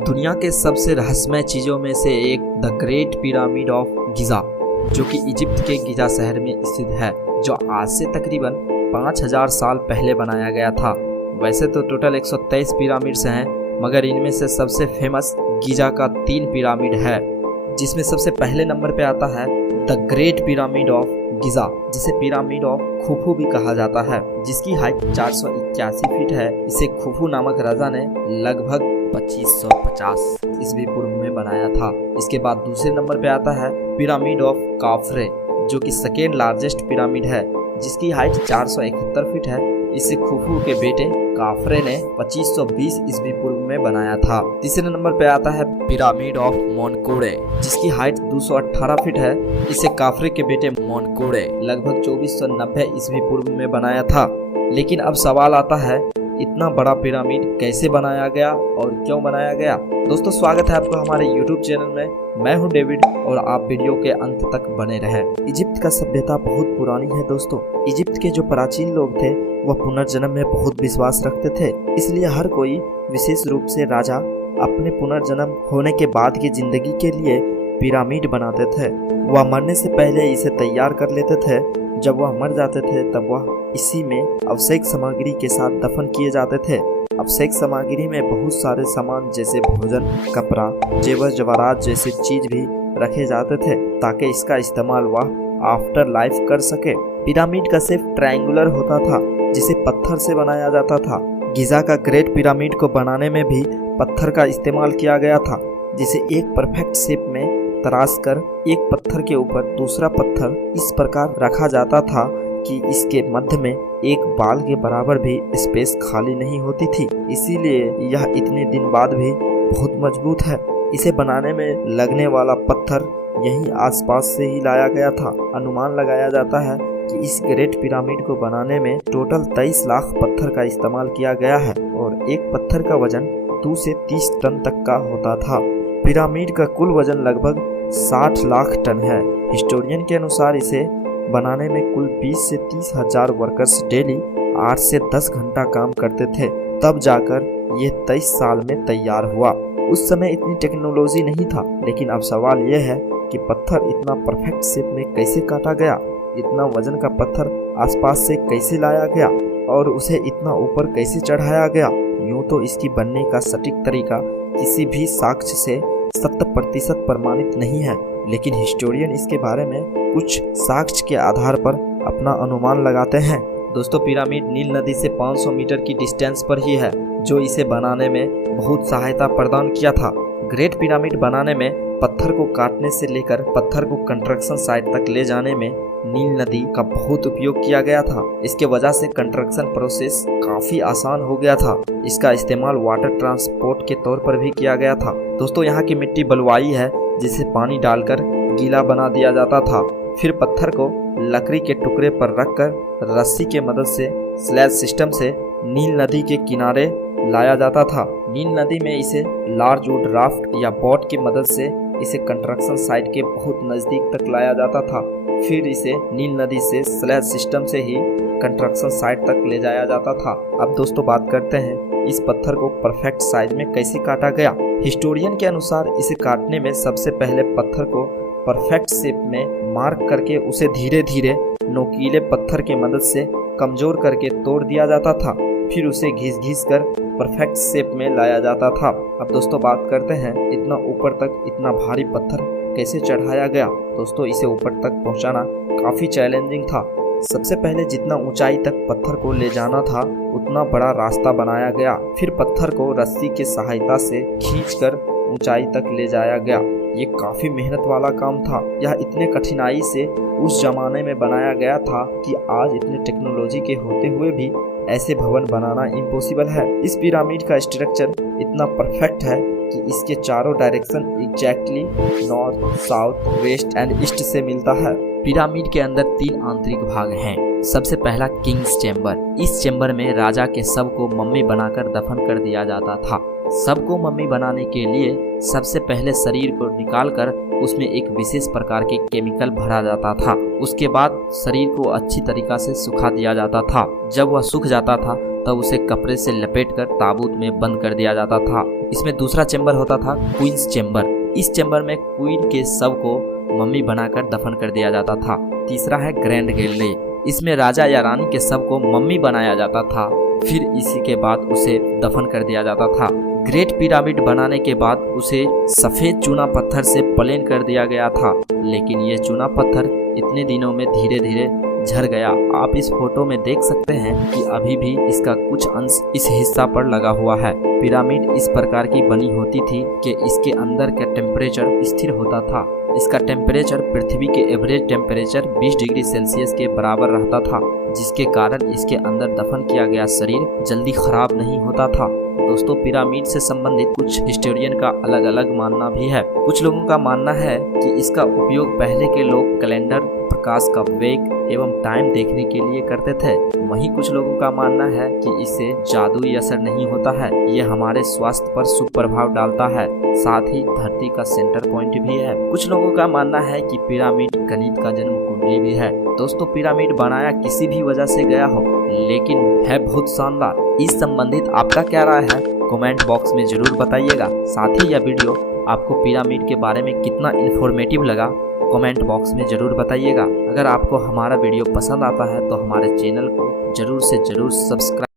दुनिया के सबसे रहस्यमय चीज़ों में से एक the great pyramid of Giza, जो कि इजिप्ट के गिज़ा शहर में स्थित है, जो आज से तकरीबन 5000 साल पहले बनाया गया था। वैसे तो टोटल 123 पिरामिड्स हैं, मगर इनमें से सबसे फेमस गिज़ा का 3 पिरामिड है, जिसमें सबसे पहले नंबर पे आता है the great pyramid of Giza, जिसे पिरामिड ऑफ खुफू भी कहा जाता है, जिसकी हाइट 481 फीट है। इसे खुफू नामक राजा ने लगभग 2550 ईस्वी पूर्व में बनाया था। इसके बाद दूसरे नंबर पे आता है पिरामिड ऑफ काफ्रे, जो कि सेकेंड लार्जेस्ट पिरामिड है, जिसकी हाइट 471 फीट है। इसे खुफू के बेटे काफ्रे ने 2520 ईस्वी पूर्व में बनाया था। तीसरे नंबर पे आता है पिरामिड ऑफ मोनकोड़े, जिसकी हाइट 218 फीट है। इसे काफ्रे के बेटे मोनकोड़े लगभग 2490 ईस्वी पूर्व में बनाया था। लेकिन अब सवाल आता है, इतना बड़ा पिरामिड कैसे बनाया गया और क्यों बनाया गया? दोस्तों, स्वागत है आपका हमारे YouTube चैनल में। मैं हूं डेविड और आप वीडियो के अंत तक बने रहें। इजिप्ट का सभ्यता बहुत पुरानी है दोस्तों। इजिप्ट के जो प्राचीन लोग थे वह पुनर्जन्म में बहुत विश्वास रखते थे, इसलिए हर कोई, विशेष रूप से राजा, अपने पुनर्जन्म होने के बाद की जिंदगी के लिए पिरामिड बनाते थे। वह मरने से पहले इसे तैयार कर लेते थे। जब वह मर जाते थे तब वह इसी में आवश्यक सामग्री के साथ दफन किए जाते थे। आवश्यक सामग्री में बहुत सारे सामान जैसे भोजन, कपड़ा, जेवर जवाहरात जैसे चीज भी रखे जाते थे, ताकि इसका इस्तेमाल वह आफ्टर लाइफ कर सके। पिरामिड का शेप ट्रायंगुलर होता था, जिसे पत्थर से बनाया जाता था। गिज़ा का ग्रेट पिरामिड को बनाने में भी पत्थर का इस्तेमाल किया गया था, जिसे एक परफेक्ट शेप में तराश कर एक पत्थर के ऊपर दूसरा पत्थर इस प्रकार रखा जाता था कि इसके मध्य में एक बाल के बराबर भी स्पेस खाली नहीं होती थी। इसीलिए यह इतने दिन बाद भी बहुत मजबूत है। इसे बनाने में लगने वाला पत्थर यहीं आसपास से ही लाया गया था। अनुमान लगाया जाता है कि इस ग्रेट पिरामिड को बनाने में टोटल 23 लाख पत्थर का इस्तेमाल किया गया है और एक पत्थर का वजन 2 से 30 टन तक का होता था। पिरामिड का कुल वजन लगभग 60 लाख टन है। हिस्टोरियन के अनुसार इसे बनाने में कुल 20 से 30 हजार वर्कर्स डेली 8 से 10 घंटा काम करते थे, तब जाकर ये 23 साल में तैयार हुआ। उस समय इतनी टेक्नोलॉजी नहीं था, लेकिन अब सवाल यह है कि पत्थर इतना परफेक्ट शेप में कैसे काटा गया, इतना वजन का पत्थर आसपास से कैसे लाया गया और उसे इतना ऊपर कैसे चढ़ाया गया। यूं तो इसकी बनने का सटीक तरीका किसी भी साक्ष्य से 100% प्रमाणित नहीं है, लेकिन हिस्टोरियन इसके बारे में कुछ साक्ष्य के आधार पर अपना अनुमान लगाते हैं। दोस्तों, पिरामिड नील नदी से 500 मीटर की डिस्टेंस पर ही है, जो इसे बनाने में बहुत सहायता प्रदान किया था। ग्रेट पिरामिड बनाने में पत्थर को काटने से लेकर पत्थर को कंस्ट्रक्शन साइट तक ले जाने में नील नदी का बहुत उपयोग किया गया था। इसके वजह से कंस्ट्रक्शन प्रोसेस काफी आसान हो गया था। इसका इस्तेमाल वाटर ट्रांसपोर्ट के तौर पर भी किया गया था। दोस्तों, यहाँ की मिट्टी बलुआई है, जिसे पानी डालकर गीला बना दिया जाता था। फिर पत्थर को लकड़ी के टुकड़े पर रखकर रस्सी के मदद से स्लैज सिस्टम से नील नदी के किनारे लाया जाता था। नील नदी में इसे लार्ज वुड राफ्ट या बोट की मदद से इसे कंस्ट्रक्शन साइट के बहुत नजदीक तक लाया जाता था। फिर इसे नील नदी से स्लैज सिस्टम से ही कंस्ट्रक्शन साइट तक ले जाया जाता था। अब दोस्तों, बात करते हैं इस पत्थर को परफेक्ट साइज में कैसे काटा गया। हिस्टोरियन के अनुसार इसे काटने में सबसे पहले पत्थर को परफेक्ट शेप में मार्क करके उसे धीरे धीरे नोकीले पत्थर की मदद से कमजोर करके तोड़ दिया जाता था। फिर उसे घिस कर परफेक्ट शेप में लाया जाता था। अब दोस्तों, बात करते हैं इतना ऊपर तक इतना भारी पत्थर कैसे चढ़ाया गया। दोस्तों, इसे ऊपर तक पहुंचाना काफी चैलेंजिंग था। सबसे पहले जितना ऊंचाई तक पत्थर को ले जाना था उतना बड़ा रास्ता बनाया गया। फिर पत्थर को रस्सी की सहायता से खींचकर ऊंचाई तक ले जाया गया। ये काफी मेहनत वाला काम था। यह इतने कठिनाई से उस जमाने में बनाया गया था कि आज इतने टेक्नोलॉजी के होते हुए भी ऐसे भवन बनाना इम्पॉसिबल है। इस पिरामिड का स्ट्रक्चर इतना परफेक्ट है कि इसके चारों direction exactly north, south, west and east से मिलता है। पिरामिड के अंदर 3 आंतरिक भाग हैं। सबसे पहला किंग्स चेम्बर। इस चेम्बर में राजा के शव को मम्मी बनाकर दफन कर दिया जाता था। शव को मम्मी बनाने के लिए सबसे पहले शरीर को निकालकर उसमें एक विशेष प्रकार के केमिकल भरा जाता था। उसके बाद शरीर को अच्छी तरीका से सुखा दिया जाता था। जब वह सूख जाता था तब उसे कपड़े से लपेटकर ताबूत में बंद कर दिया जाता था। इसमें दूसरा चेम्बर होता था क्वींस चेम्बर। इस चेम्बर में क्वीन के शव को मम्मी बनाकर दफन कर दिया जाता था। तीसरा है ग्रैंड गैलरी। इसमें राजा या रानी के शव को मम्मी बनाया जाता था, फिर इसी के बाद उसे दफन कर दिया जाता था। ग्रेट पिरामिड बनाने के बाद उसे सफेद चूना पत्थर से प्लेन कर दिया गया था, लेकिन ये चूना पत्थर इतने दिनों में धीरे धीरे झड़ गया। आप इस फोटो में देख सकते हैं कि अभी भी इसका कुछ अंश इस हिस्सा पर लगा हुआ है। पिरामिड इस प्रकार की बनी होती थी कि इसके अंदर का टेम्परेचर स्थिर होता था। इसका टेम्परेचर पृथ्वी के एवरेज टेम्परेचर 20 डिग्री सेल्सियस के बराबर रहता था, जिसके कारण इसके अंदर दफन किया गया शरीर जल्दी खराब नहीं होता था। दोस्तों, पिरामिड से संबंधित कुछ हिस्टोरियन का अलग अलग मानना भी है। कुछ लोगों का मानना है कि इसका उपयोग पहले के लोग कैलेंडर, प्रकाश का वेग एवं टाइम देखने के लिए करते थे। वहीं कुछ लोगों का मानना है कि इससे जादुई असर नहीं होता है, ये हमारे स्वास्थ्य पर शुभ प्रभाव डालता है, साथ ही धरती का सेंटर पॉइंट भी है। कुछ लोगों का मानना है कि पिरामिड गणित का जन्म कुंडली भी है। दोस्तों, पिरामिड बनाया किसी भी वजह से गया हो, लेकिन है बहुत शानदार। इस संबंधित आपका क्या राय है, कमेंट बॉक्स में जरूर बताइएगा। साथ ही यह वीडियो आपको पिरामिड के बारे में कितना इन्फॉर्मेटिव लगा, कमेंट बॉक्स में ज़रूर बताइएगा। अगर आपको हमारा वीडियो पसंद आता है तो हमारे चैनल को ज़रूर से ज़रूर सब्सक्राइब